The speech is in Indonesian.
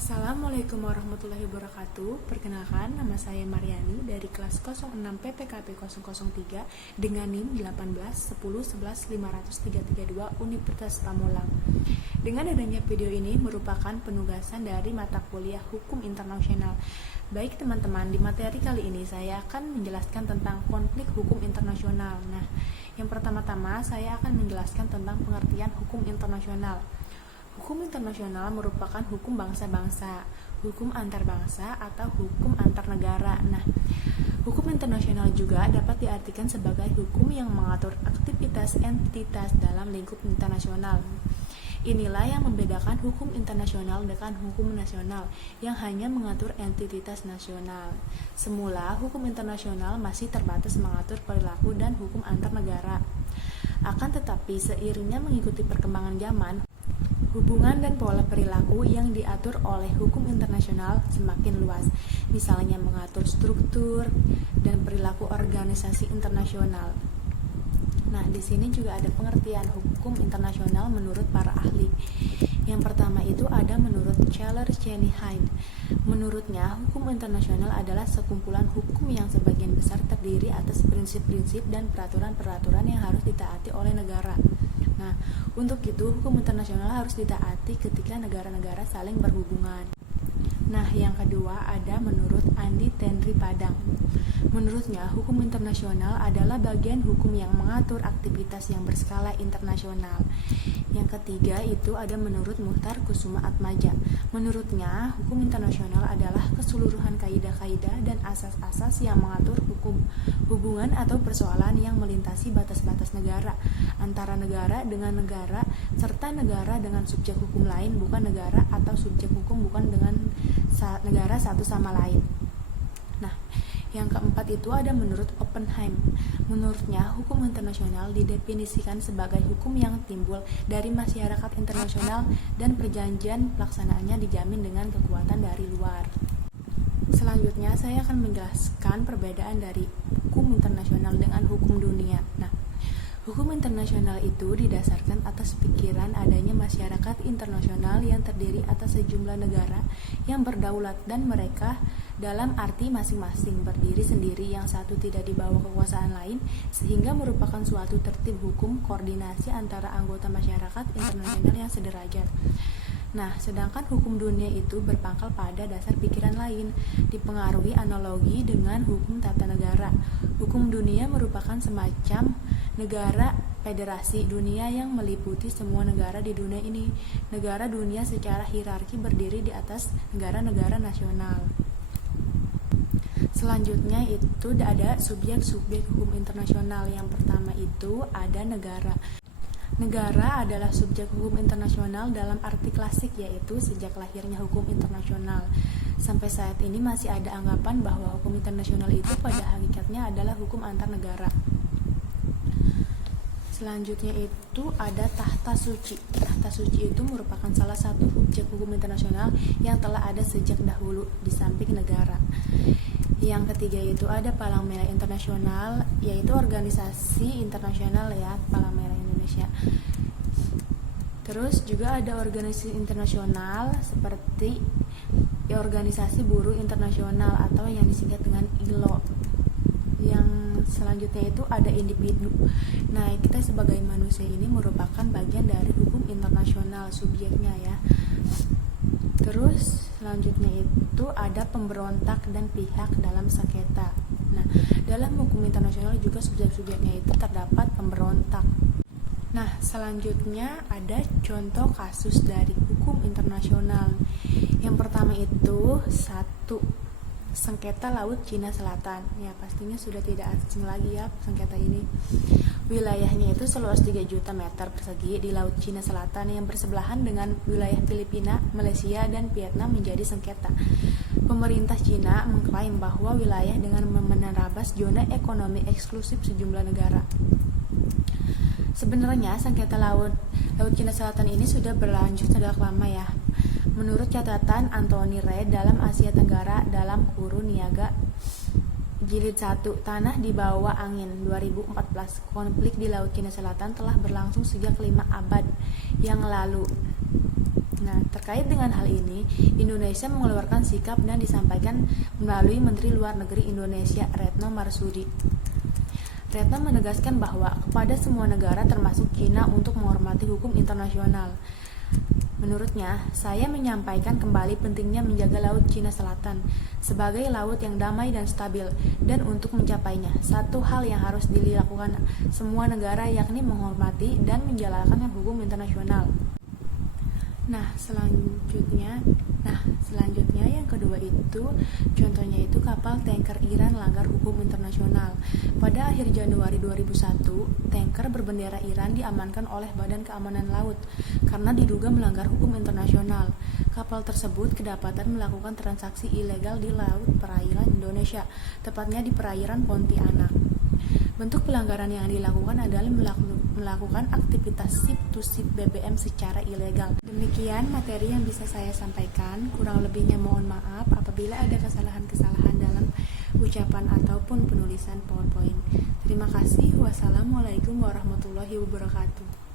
Assalamualaikum warahmatullahi wabarakatuh. Perkenalkan, nama saya Mariani dari kelas 06 PPKP 003 dengan NIM 1810115332 Universitas Pamulang. Dengan adanya video ini merupakan penugasan dari mata kuliah Hukum Internasional. Baik teman-teman, di materi kali ini saya akan menjelaskan tentang konflik hukum internasional. Nah, yang pertama-tama saya akan menjelaskan tentang pengertian hukum internasional. Hukum internasional merupakan hukum bangsa-bangsa, hukum antar bangsa, atau hukum antar negara. Nah, hukum internasional juga dapat diartikan sebagai hukum yang mengatur aktivitas entitas dalam lingkup internasional. Inilah yang membedakan hukum internasional dengan hukum nasional yang hanya mengatur entitas nasional. Semula, hukum internasional masih terbatas mengatur perilaku dan hukum antar negara. Akan tetapi, seiringnya mengikuti perkembangan zaman, hubungan dan pola perilaku yang diatur oleh hukum internasional semakin luas, misalnya mengatur struktur dan perilaku organisasi internasional. Nah, di sini juga ada pengertian hukum internasional menurut para ahli. Yang pertama itu ada menurut Chalers-Jenny-Hein. Menurutnya, hukum internasional adalah sekumpulan hukum yang sebagian besar terdiri atas prinsip-prinsip dan peraturan-peraturan yang harus ditaati oleh negara. Nah, untuk itu hukum internasional harus ditaati ketika negara-negara saling berhubungan. Nah, yang kedua ada menurut Andi Tenri Padang. Menurutnya, hukum internasional adalah bagian hukum yang mengatur aktivitas yang berskala internasional. Yang ketiga itu ada menurut Muhtar Kusuma Atmaja. Menurutnya, hukum internasional adalah keseluruhan kaidah-kaidah dan asas-asas yang mengatur hukum, hubungan atau persoalan yang melintasi batas-batas negara, antara negara dengan negara, serta negara dengan subjek hukum lain bukan negara atau subjek hukum bukan dengan negara satu sama lain. Nah, yang keempat itu ada menurut Oppenheim. Menurutnya, hukum internasional didefinisikan sebagai hukum yang timbul dari masyarakat internasional dan perjanjian pelaksanaannya dijamin dengan kekuatan dari luar. Selanjutnya, saya akan menjelaskan perbedaan dari hukum internasional dengan hukum dunia. Nah, hukum internasional itu didasarkan atas pikiran adanya masyarakat internasional yang terdiri atas sejumlah negara yang berdaulat dan mereka dalam arti masing-masing berdiri sendiri yang satu tidak di bawah kekuasaan lain sehingga merupakan suatu tertib hukum koordinasi antara anggota masyarakat internasional yang sederajat. Nah, sedangkan hukum dunia itu berpangkal pada dasar pikiran lain, dipengaruhi analogi dengan hukum tata negara. Hukum dunia merupakan semacam negara federasi dunia yang meliputi semua negara di dunia ini. Negara dunia secara hierarki berdiri di atas negara-negara nasional. Selanjutnya itu ada subjek-subjek hukum internasional. Yang pertama itu ada negara. Negara adalah subjek hukum internasional dalam arti klasik, yaitu sejak lahirnya hukum internasional. Sampai saat ini masih ada anggapan bahwa hukum internasional itu pada hakikatnya adalah hukum antar negara. Selanjutnya itu ada tahta suci. Tahta suci itu merupakan salah satu subjek hukum internasional yang telah ada sejak dahulu di samping negara. Yang ketiga itu ada Palang Merah Internasional, yaitu organisasi internasional ya, Palang Merah Indonesia. Terus juga ada organisasi internasional seperti Organisasi Buruh Internasional atau yang disingkat dengan ILO. Yang selanjutnya itu ada individu. Nah, kita sebagai manusia ini merupakan bagian dari hukum internasional subjeknya ya. Terus selanjutnya itu ada pemberontak dan pihak dalam sengketa. Nah, dalam hukum internasional juga subjek-subjeknya itu terdapat pemberontak. Nah, selanjutnya ada contoh kasus dari hukum internasional. Yang pertama itu sengketa Laut Cina Selatan. Ya, pastinya sudah tidak asing lagi ya sengketa ini. Wilayahnya itu seluas 3 juta meter persegi di Laut Cina Selatan yang bersebelahan dengan wilayah Filipina, Malaysia, dan Vietnam menjadi sengketa. Pemerintah Cina mengklaim bahwa wilayah dengan menerabas zona ekonomi eksklusif sejumlah negara. Sebenarnya sengketa Laut Cina Selatan ini sudah berlanjut sejak lama ya. Menurut catatan Anthony Reid dalam Asia Tenggara dalam kurun Niaga Jilid 1 Tanah di Bawah Angin 2014, konflik di Laut Cina Selatan telah berlangsung sejak 5 abad yang lalu. Nah, terkait dengan hal ini, Indonesia mengeluarkan sikap dan disampaikan melalui Menteri Luar Negeri Indonesia, Retno Marsudi. Retno menegaskan bahwa kepada semua negara termasuk China untuk menghormati hukum internasional. Menurutnya, saya menyampaikan kembali pentingnya menjaga Laut Cina Selatan sebagai laut yang damai dan stabil, dan untuk mencapainya, satu hal yang harus dilakukan semua negara yakni menghormati dan menjalankan hukum internasional. Selanjutnya yang kedua itu contohnya itu kapal tanker Iran langgar hukum internasional. Pada akhir Januari 2001, tanker berbendera Iran diamankan oleh Badan Keamanan Laut karena diduga melanggar hukum internasional. Kapal tersebut kedapatan melakukan transaksi ilegal di laut perairan Indonesia, tepatnya di perairan Pontianak. Bentuk pelanggaran yang dilakukan adalah melakukan aktivitas ship-to-ship BBM secara ilegal. Demikian materi yang bisa saya sampaikan. Kurang lebihnya mohon maaf apabila ada kesalahan-kesalahan dalam ucapan ataupun penulisan PowerPoint. Terima kasih. Wassalamualaikum warahmatullahi wabarakatuh.